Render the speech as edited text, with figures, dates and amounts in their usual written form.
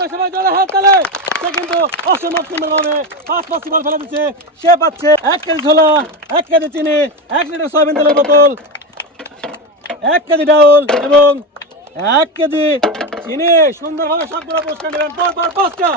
সুন্দর সবাই জলে হাত তালে। সে কিন্তু অসম্ভব সুন্দরভাবে 5 বল ফেলে দিচ্ছে। সে পাচ্ছে 1 কেজি ছোলা, 1 কেজি চিনি, 1 লিটার সয়াবিন তেলের বোতল, 1 কেজি ডাউল এবং 1 কেজি চিনি। সুন্দরভাবে সবগুলো পুরস্কার নেবেন পর পর 5টা।